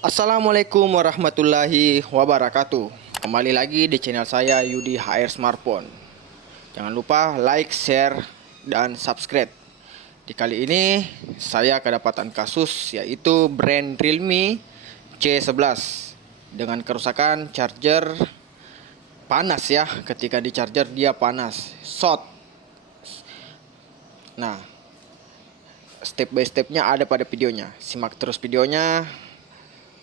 Assalamualaikum warahmatullahi wabarakatuh. Kembali lagi di channel saya Yudi HR Smartphone. Jangan lupa like, share, dan subscribe. Di kali ini saya kedapatan kasus yaitu brand Realme C11 dengan kerusakan charger panas ya. Ketika di charger dia panas, short. Nah, step by stepnya ada pada videonya. Simak terus videonya.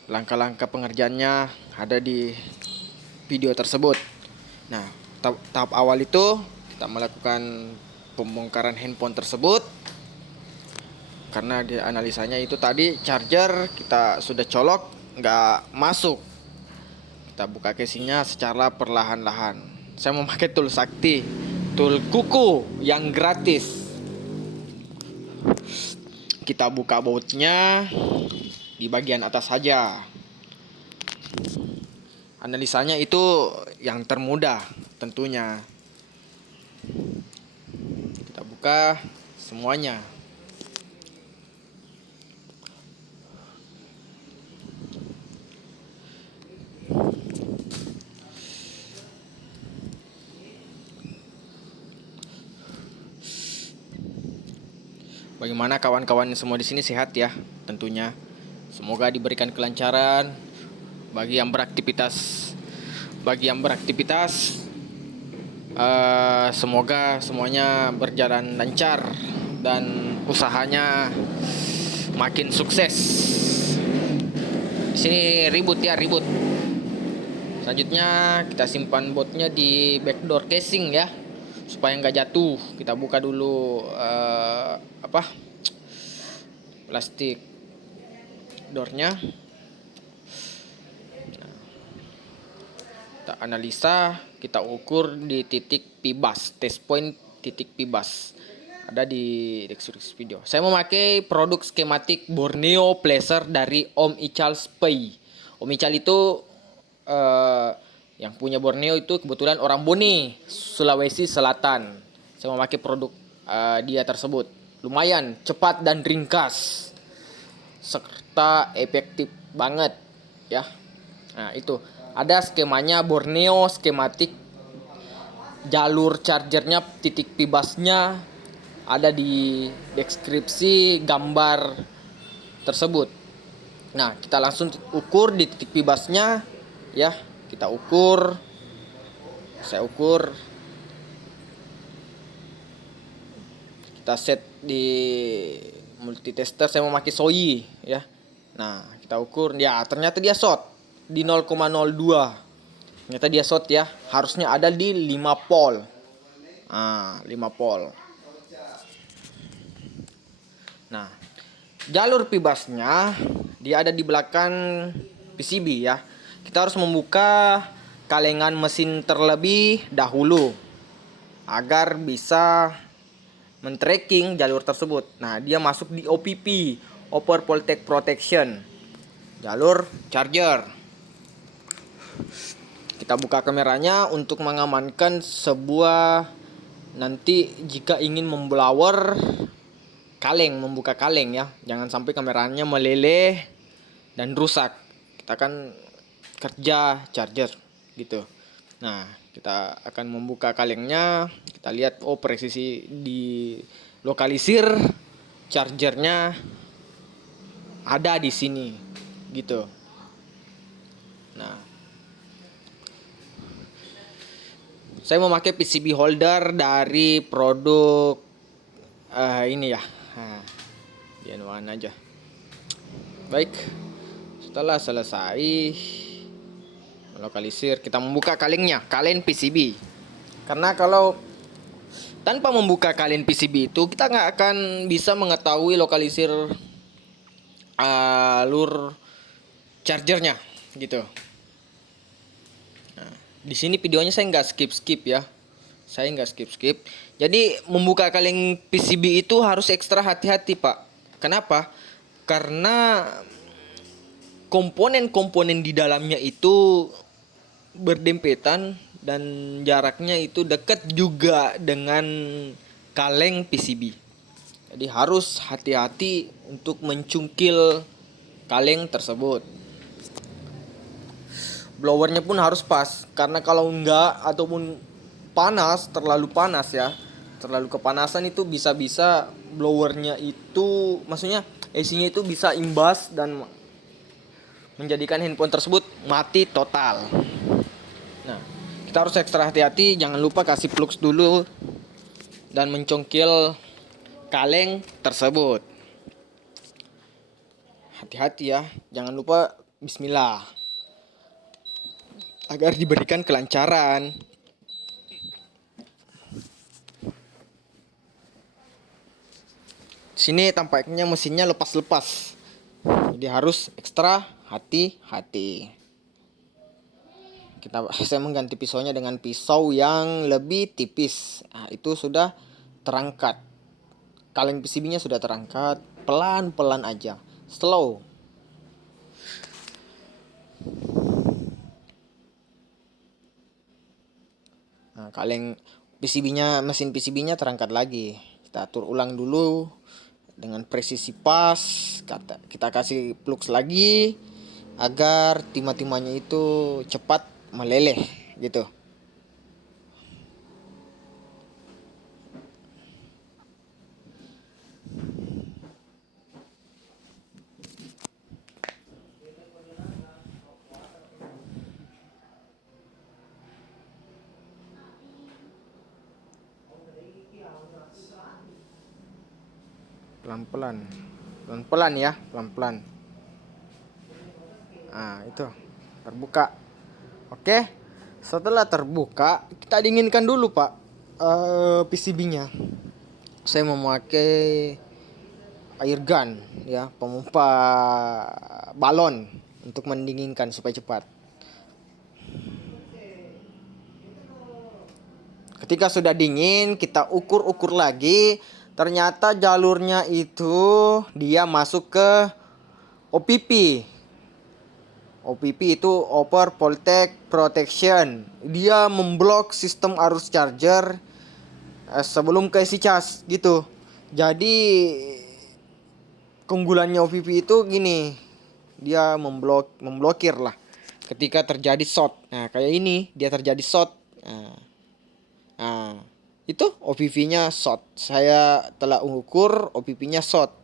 Langkah-langkah pengerjaannya ada di video tersebut. Nah, tahap awal itu kita melakukan pembongkaran handphone tersebut. Karena di analisanya itu tadi charger kita sudah colok nggak masuk. Kita buka casingnya secara perlahan-lahan. Saya memakai tool sakti, tool kuku yang gratis. Kita buka bautnya di bagian atas saja. Analisanya itu yang termudah tentunya. Kita buka semuanya. Bagaimana kawan-kawan semua di sini sehat ya tentunya. Semoga diberikan kelancaran bagi yang beraktivitas. Semoga semuanya berjalan lancar dan usahanya makin sukses. Di sini ribut. Selanjutnya kita simpan botnya di backdoor casing ya, supaya nggak jatuh. Kita buka dulu plastik doornya. Kita analisa, kita ukur di titik pibas, test point titik pibas. Ada di deskripsi video. Saya memakai produk skematik Borneo Pleasure dari Om Ical Spy. Om Ical itu yang punya Borneo itu kebetulan orang Boni, Sulawesi Selatan. Saya memakai produk dia tersebut. Lumayan cepat dan ringkas, serta efektif banget ya. Nah, itu ada skemanya Borneo skematik, jalur chargernya, titik pibasnya ada di deskripsi gambar tersebut. Nah, kita langsung ukur di titik pibasnya ya. Kita ukur. Saya ukur. Kita set di multitester, saya memakai Soi ya. Nah, kita ukur ya, ternyata dia short di 0,02. Ternyata dia short ya. Harusnya ada di 5 volt. 5 volt. Nah, jalur pibasnya dia ada di belakang PCB ya. Kita harus membuka kalengan mesin terlebih dahulu agar bisa men-tracking jalur tersebut. Nah, dia masuk di OPP, Over Voltage Protection, jalur charger. Kita buka kameranya untuk mengamankan sebuah nanti jika ingin memblower membuka kaleng ya. Jangan sampai kameranya meleleh dan rusak. Kita kan kerja charger gitu. Nah, kita akan membuka kalengnya. Kita lihat presisi di lokalisir chargernya ada di sini gitu. Nah, saya memakai PCB holder dari produk ini ya. Di mana aja. Baik. Setelah selesai lokalisir, kita membuka kalengnya, kalen PCB. Karena kalau tanpa membuka kalen PCB itu kita nggak akan bisa mengetahui lokalisir alur chargernya gitu. Nah, di sini videonya saya nggak skip ya. Saya nggak skip. Jadi membuka kaleng PCB itu harus ekstra hati-hati Pak. Kenapa? Karena komponen-komponen di dalamnya itu berdempetan dan jaraknya itu dekat juga dengan kaleng PCB. Jadi harus hati-hati untuk mencungkil kaleng tersebut. Blowernya pun harus pas, karena kalau enggak ataupun terlalu panas ya, terlalu kepanasan itu bisa-bisa blowernya itu, maksudnya AC-nya itu bisa imbas dan menjadikan handphone tersebut mati total. Nah, kita harus ekstra hati-hati, jangan lupa kasih flux dulu dan mencongkel kaleng tersebut. Hati-hati ya, jangan lupa bismillah agar diberikan kelancaran. Sini tampaknya mesinnya lepas-lepas, jadi harus ekstra hati-hati. Saya mengganti pisaunya dengan pisau yang lebih tipis. Nah, itu sudah terangkat. Kaleng PCB-nya sudah terangkat. Pelan-pelan aja, slow. Nah, kaleng PCB-nya, mesin PCB-nya terangkat lagi. Kita atur ulang dulu dengan presisi pas. Kita kasih flux lagi agar timah-timahnya itu cepat meleleh gitu. Pelan-pelan ya, pelan-pelan. Nah, itu terbuka. Oke, setelah terbuka kita dinginkan dulu Pak PCB-nya. Saya memakai air gun ya, pemompa balon untuk mendinginkan supaya cepat. Ketika sudah dingin, kita ukur-ukur lagi. Ternyata jalurnya itu dia masuk ke OPP. OPP itu Over Voltage Protection. Dia memblok sistem arus charger sebelum ke isi cas gitu. Jadi keunggulannya OPP itu gini, dia memblokir lah ketika terjadi short. Nah, kayak ini dia terjadi short. Nah, itu OPP-nya short. Saya telah ukur OPP-nya short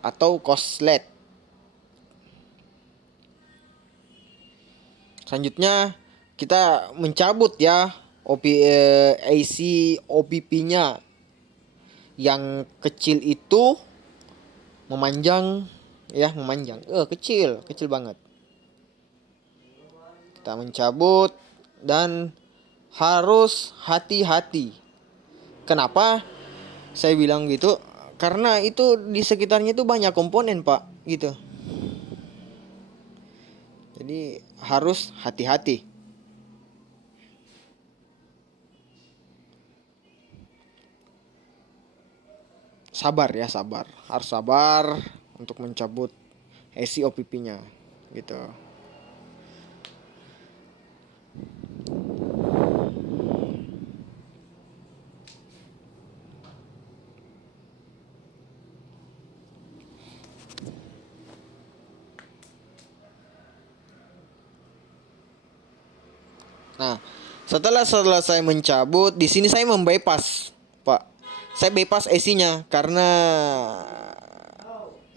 atau korslet. Selanjutnya kita mencabut ya AC OPP-nya. Yang kecil itu memanjang ya, kecil banget. Kita mencabut dan harus hati-hati. Kenapa saya bilang gitu? Karena itu di sekitarnya itu banyak komponen Pak, gitu. Jadi harus hati-hati. Sabar ya, sabar. Harus sabar untuk mencabut AC OPP-nya, gitu. Nah, setelah saya mencabut, di sini saya membypass, Pak. Saya bypass AC-nya karena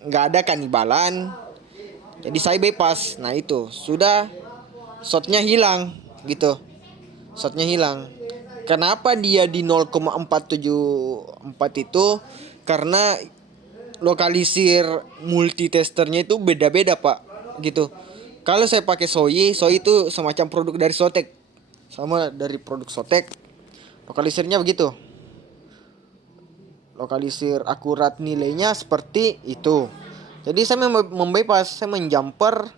nggak ada kanibalan. Jadi saya bypass. Nah, itu sudah shotnya hilang, gitu. Shotnya hilang. Kenapa dia di 0,474 itu? Karena lokalisir multitesternya itu beda-beda Pak, gitu. Kalau saya pakai Soy itu semacam produk dari Sotek, sama dari produk Sotek, lokalisirnya begitu, lokalisir akurat nilainya seperti itu. Jadi saya membypass, saya menjumper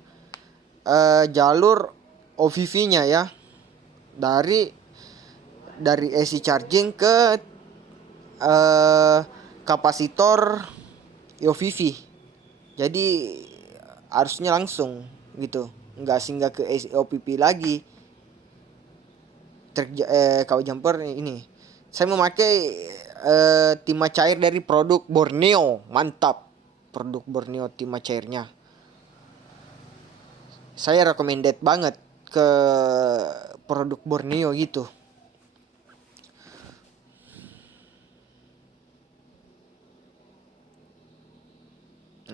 jalur OVV-nya ya, dari AC charging ke kapasitor OVV. Jadi harusnya langsung gitu, nggak singgah ke OPP lagi. Kalau jumper ini saya memakai timah cair dari produk Borneo. Mantap, produk Borneo timah cairnya. saya recommended banget ke produk Borneo gitu.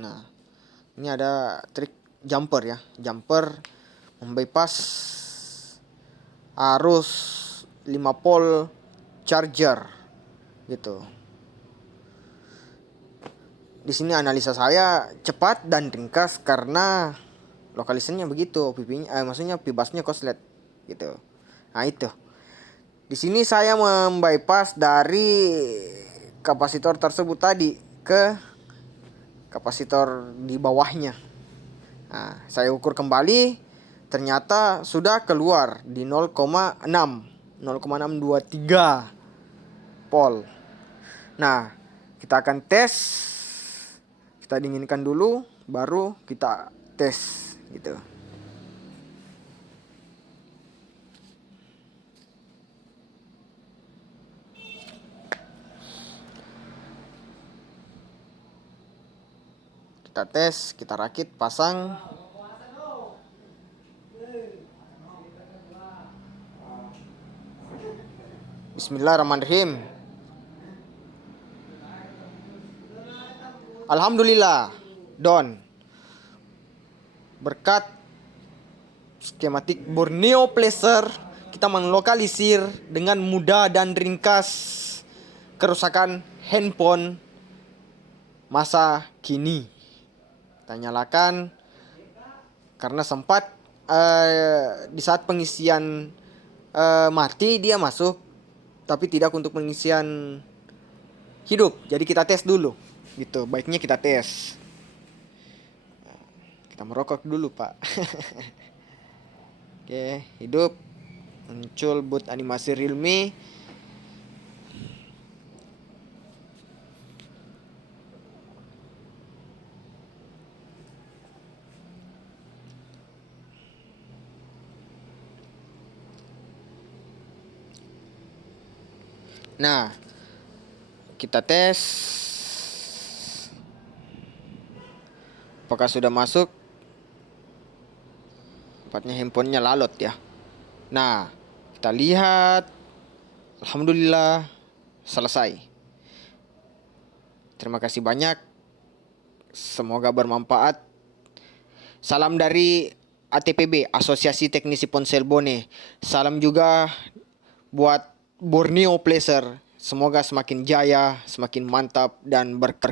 Nah, ini ada trik jumper ya. Jumper membypass arus 5 volt charger gitu. Di sini analisa saya cepat dan ringkas karena lokalisasinya begitu, maksudnya pibasnya koslet gitu. Nah, itu. Di sini saya membypass dari kapasitor tersebut tadi ke kapasitor di bawahnya. Nah, saya ukur kembali, ternyata sudah keluar di 0,623 volt. Nah, kita akan tes. Kita dinginkan dulu, baru kita tes gitu. Kita tes, kita rakit, pasang. Bismillahirrahmanirrahim. Alhamdulillah, Don. Berkat skematik Borneo Placer, kita melokalisir dengan mudah dan ringkas kerusakan handphone masa kini. Kita nyalakan karena sempat di saat pengisian mati dia masuk, tapi tidak untuk pengisian hidup. Jadi kita tes dulu gitu, baiknya kita tes. Kita merokok dulu, Pak. Oke, hidup. Muncul boot animasi Realme. Nah, kita tes apakah sudah masuk. Tempatnya handphonenya lalot ya. Nah, kita lihat. Alhamdulillah selesai. Terima kasih banyak. Semoga bermanfaat. Salam dari ATPB, Asosiasi Teknisi Ponsel Bone. Salam juga buat Borneo Placer. Semoga semakin jaya, semakin mantap dan berkah.